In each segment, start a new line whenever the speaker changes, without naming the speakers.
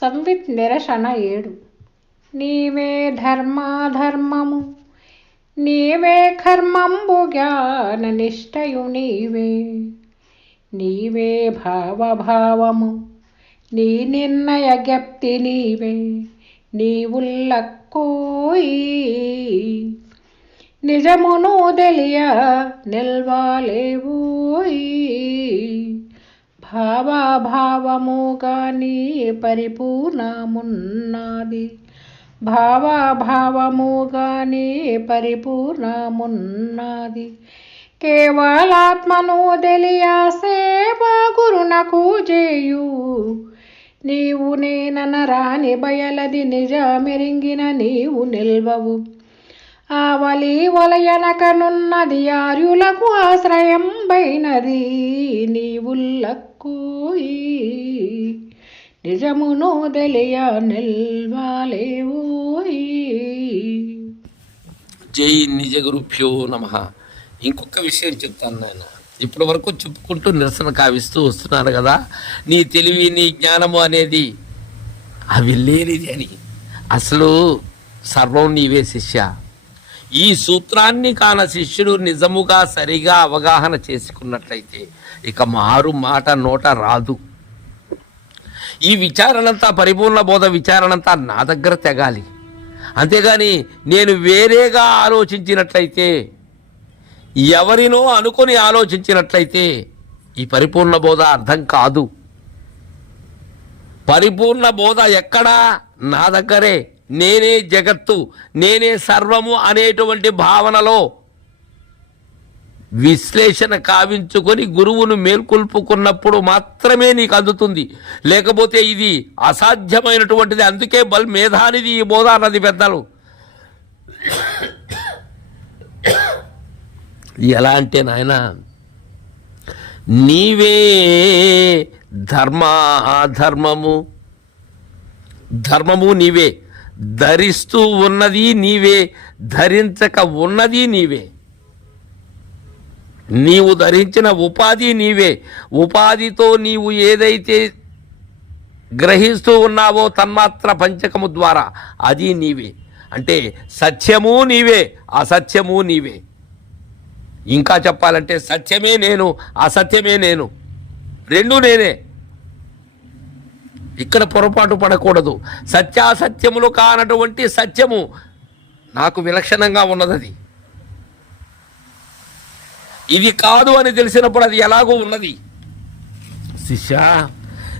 సంవిత్ నిరసన ఏడు. నీవే ధర్మాధర్మము నీవే కర్మంబు జ్ఞాన నిష్టయు నీవే. నీవే భావభావము నీ నిర్ణయ జ్ఞప్తి నీవే. నీవుల్లక్కోయి నిజమును తెలియ నిల్వాలేవోయి భావాభావము కానీ పరిపూర్ణమున్నది. భావాభావము కానీ పరిపూర్ణమున్నది. కేవలాత్మను తెలియ గురునకు చేయు నీవు నేననరాని బయలది నిజమెరింగిన నీవు నిల్వవు. ఆవలి వలయనకనున్నది ఆర్యులకు ఆశ్రయం బైనది నీవుల్లక్కోయి నిజమును తెలియ నిల్వాలేవోయి
జై నిజ గురుభ్యో నమ. ఇంకొక విషయం చెప్తాను నేను. ఇప్పటి వరకు చెప్పుకుంటూ నిరసన కావిస్తూ వస్తున్నారు కదా. నీ తెలివి నీ జ్ఞానము అనేది అవి లేనిది అని. అసలు సర్వం నీవే శిష్య. ఈ సూత్రాన్ని కాన శిష్యుడు నిజముగా సరిగా అవగాహన చేసుకున్నట్లయితే ఇక మారు మాట నోట రాదు. ఈ విచారణంతా పరిపూర్ణ బోధ విచారణంతా నా దగ్గర తెగాలి. అంతేగాని నేను వేరేగా ఆలోచించినట్లయితే ఎవరినో అనుకొని ఆలోచించినట్లయితే ఈ పరిపూర్ణ బోధ అర్థం కాదు. పరిపూర్ణ బోధ ఎక్కడా? నా దగ్గరే. నేనే జగత్తు నేనే సర్వము అనేటువంటి భావనలో విశ్లేషణ కావించుకొని గురువును మేల్కొల్పుకున్నప్పుడు మాత్రమే నీకు అందుతుంది. లేకపోతే ఇది అసాధ్యమైనటువంటిది. అందుకే బల్ మేధానిది ఈ బోధ అన్నది పెద్దలు. ఎలా అంటే నాయన నీవే ధర్మాధర్మము. ధర్మము నీవే. ధరిస్తూ ఉన్నది నీవే ధరించక ఉన్నది నీవే. నీవు ధరించిన ఉపాధి నీవే. ఉపాధితో నీవు ఏదైతే గ్రహిస్తూ ఉన్నావో తన్మాత్ర పంచకము ద్వారా అది నీవే. అంటే సత్యము నీవే అసత్యము నీవే. ఇంకా చెప్పాలంటే సత్యమే నేను అసత్యమే నేను. రెండు నేనే. ఇక్కడ పొరపాటు పడకూడదు. సత్యాసత్యములు కానటువంటి సత్యము నాకు విలక్షణంగా ఉన్నదది. ఇది కాదు అని తెలిసినప్పుడు అది ఎలాగో ఉన్నది. శిష్య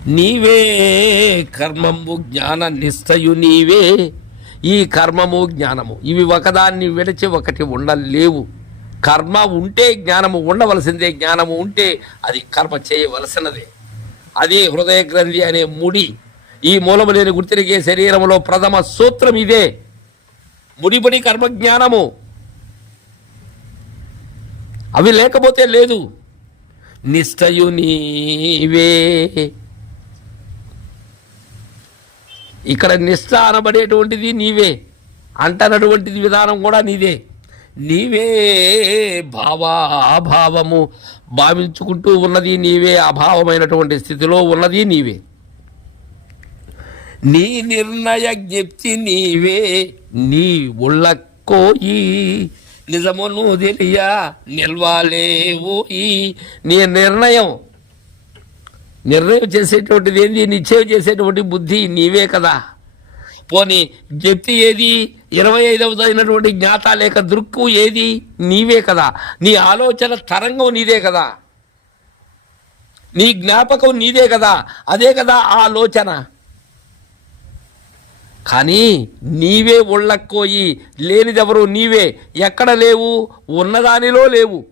నీవే కర్మము జ్ఞాన నిశ్చయు నీవే. ఈ కర్మము జ్ఞానము. ఇవి ఒకదాన్ని విడిచి ఒకటి ఉండలేవు. కర్మ ఉంటే జ్ఞానము ఉండవలసిందే. జ్ఞానము ఉంటే అది కర్మ చేయవలసినదే. అదే హృదయ గ్రంథి అనే ముడి. ఈ మూలము లేని గుర్తిరిగే శరీరములో ప్రథమ సూత్రం ఇదే. ముడిపడి కర్మజ్ఞానము. అవి లేకపోతే లేదు. నిష్టయు నీవే. ఇక్కడ నిష్ట అనబడేటువంటిది నీవే. అంటనటువంటిది విధానం కూడా నీదే. నీవే భావాభావము. భావించుకుంటూ ఉన్నది నీవే అభావమైనటువంటి స్థితిలో ఉన్నది నీవే. నీ నిర్ణయ జ్ఞప్తి నీవే నీ ఉళ్ళకోయి నిజమును తెలియ నిల్వాలేవోయి నీ నిర్ణయం నిర్ణయం చేసేటువంటిది ఏంది? నిశ్చయం చేసేటువంటి బుద్ధి నీవే కదా. పోనీ జప్తి ఏది? ఇరవై ఐదవదైనటువంటి జ్ఞాత లేక దృక్కు ఏది? నీవే కదా. నీ ఆలోచన తరంగం నీదే కదా. నీ జ్ఞాపకం నీదే కదా. అదే కదా ఆలోచన. కానీ నీవే ఉళ్ళక్కోయి లేనిదెవరు నీవే. ఎక్కడ లేవు? ఉన్నదానిలో లేవు.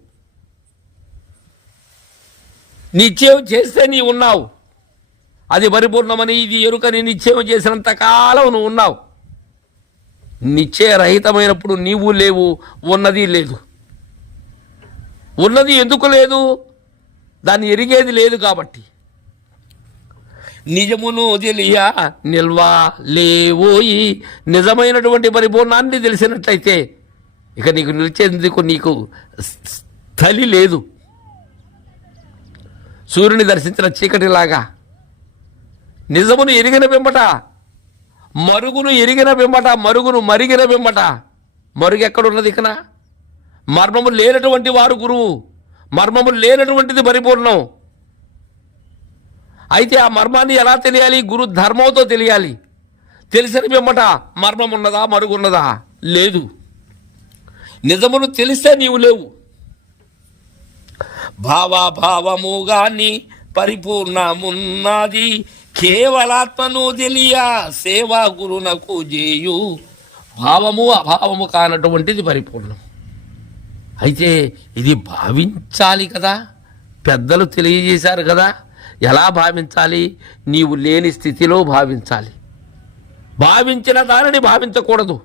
నిశ్చయం చేస్తే నీ ఉన్నావు. అది పరిపూర్ణమని ఇది ఎరుకని నిశ్చయం చేసినంత కాలం నువ్వు ఉన్నావు. నిశ్చయరహితమైనప్పుడు నీవు లేవు ఉన్నది లేదు. ఉన్నది ఎందుకు లేదు? దాన్ని ఎరిగేది లేదు కాబట్టి. నిజమును తెలియ నిల్వ లేవోయి నిజమైనటువంటి పరిపూర్ణాన్ని తెలిసినట్లయితే ఇక నీకు నిలిచేందుకు నీకు స్థలి లేదు. సూర్యుని దర్శించిన చీకటిలాగా నిజమును ఎరిగిన వెంబట మరుగును ఎరిగిన వెంబట మరుగును మరిగిన వెంబట మరుగు ఎక్కడున్నది ఇకన? మర్మము లేనటువంటి వారు గురువు మర్మము లేనటువంటిది పరిపూర్ణం. అయితే ఆ మర్మాన్ని ఎలా తెలియాలి? గురు ధర్మంతో తెలియాలి. తెలిసిన వెంబట మర్మం ఉన్నదా మరుగున్నదా? లేదు. నిజమును తెలిస్తే నీవు లేవు. భావాభావము గాని పరిపూర్ణమున్నది. కేవలాత్మను తెలియ సేవా గురునకు చేయు భావము అభావము కానటువంటిది పరిపూర్ణం. అయితే ఇది భావించాలి కదా? పెద్దలు తెలియజేశారు కదా? ఎలా భావించాలి? నీవు లేని స్థితిలో భావించాలి. భావించిన దానిని భావించకూడదు.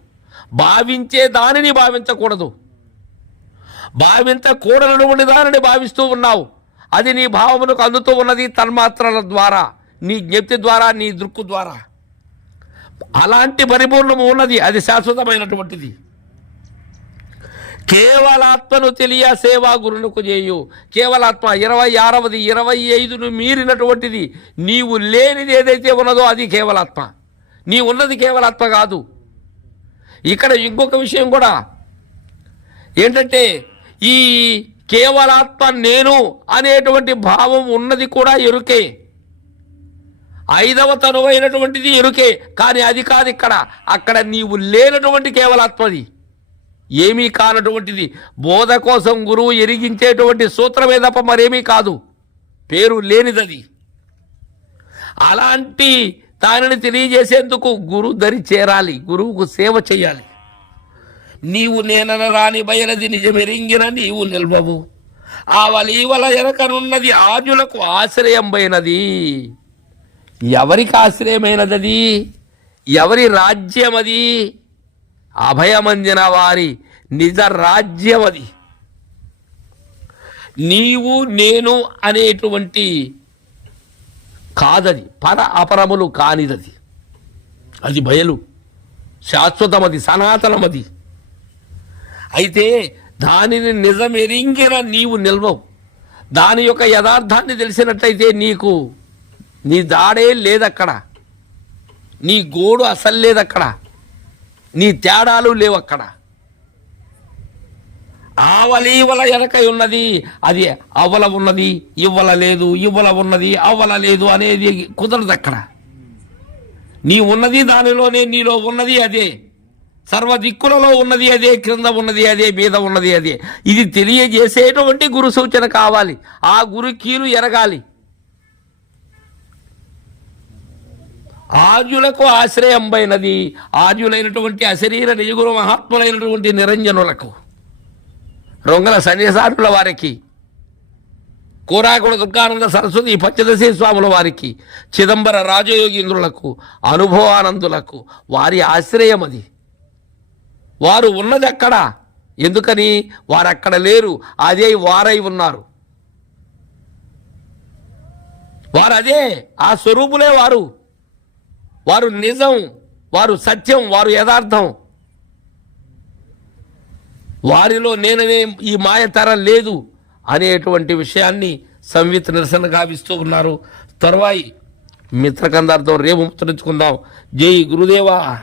భావించే దానిని భావించకూడదు. భావించకూడనటువంటి దానిని భావిస్తూ ఉన్నావు. అది నీ భావమునకు అందుతూ ఉన్నది తన్మాత్రల ద్వారా. నీ జ్ఞప్తి ద్వారా నీ దృక్కు ద్వారా. అలాంటి పరిపూర్ణము ఉన్నది అది శాశ్వతమైనటువంటిది. కేవలాత్మను తెలియ సేవా గురునకు చేయు. కేవలాత్మ ఇరవై ఆరవది ఇరవై ఐదును మీరినటువంటిది. నీవు లేనిది ఏదైతే ఉన్నదో అది కేవలాత్మ. నీ ఉన్నది కేవలాత్మ కాదు. ఇక్కడ ఇంకొక విషయం కూడా. ఏంటంటే ఈ కేవలాత్మ నేను అనేటువంటి భావం ఉన్నది కూడా ఎరుకే. ఐదవ తనువైనటువంటిది ఎరుకే. కానీ అది కాదు ఇక్కడ. అక్కడ నీవు లేనటువంటి కేవలాత్మది. ఏమీ కానటువంటిది. బోధ కోసం గురువు ఎరిగించేటువంటి సూత్రమే తప్ప మరేమీ కాదు. పేరు లేనిదది. అలాంటి దానిని తెలియజేసేందుకు గురు దరి చేరాలి. గురువుకు సేవ చేయాలి. నీవు నేనన రాని బయలది నిజమెరింగిన నీవు నిల్వవు. ఆ వలీవల ఎరకనున్నది ఆజులకు ఆశ్రయంబైనది. ఎవరికి ఆశ్రయమైనదది? ఎవరి రాజ్యమది? అభయమందిన వారి నిజ రాజ్యమది. నీవు నేను అనేటువంటి కాదది. పర అపరములు కానిదది. అది బయలు. శాశ్వతమది సనాతనమది. అయితే దానిని నిజమెరింగిన నీవు నిల్వవు. దాని యొక్క యథార్థాన్ని తెలిసినట్టయితే నీకు నీ దాడే లేదక్కడ. నీ గోడు అసలు లేదక్కడ. నీ తేడాలు లేవక్కడ. ఆవలీవల వెనక ఉన్నది అది అవల ఉన్నది ఇవ్వల లేదు ఇవ్వల ఉన్నది అవల లేదు అనేది కుదరదు అక్కడ. నీ ఉన్నది దానిలోనే నీలో ఉన్నది అదే. సర్వ దిక్కులలో ఉన్నది అదే క్రింద ఉన్నది అదే మీద ఉన్నది అదే. ఇది తెలియజేసేటువంటి గురు సూచన కావాలి. ఆ గురు కీలు ఎరగాలి. ఆజులకు ఆశ్రయంబైనది ఆర్యులైనటువంటి అశరీర నిజగురు మహాత్ములైనటువంటి నిరంజనులకు రొంగల సన్యసారుల వారికి కూరాకుల దుర్గానంద సరస్వతి పంచదశీ స్వాముల వారికి చిదంబర రాజయోగీంద్రులకు అనుభవానందులకు వారి ఆశ్రయం అది. వారు ఉన్నది అక్కడ. ఎందుకని? వారు అక్కడ లేరు. అదే వారై ఉన్నారు. వారు అదే ఆ స్వరూపులే వారు. వారు నిజం వారు సత్యం వారు యథార్థం. వారిలో నేననే ఈ మాయతరం లేదు అనేటువంటి విషయాన్ని సంవిత్ నిరసన గావిస్తూ ఉన్నారు. తర్వాయి మిత్రకందార్థం రేపు ముచ్చరించుకుందాం. జై గురుదేవా.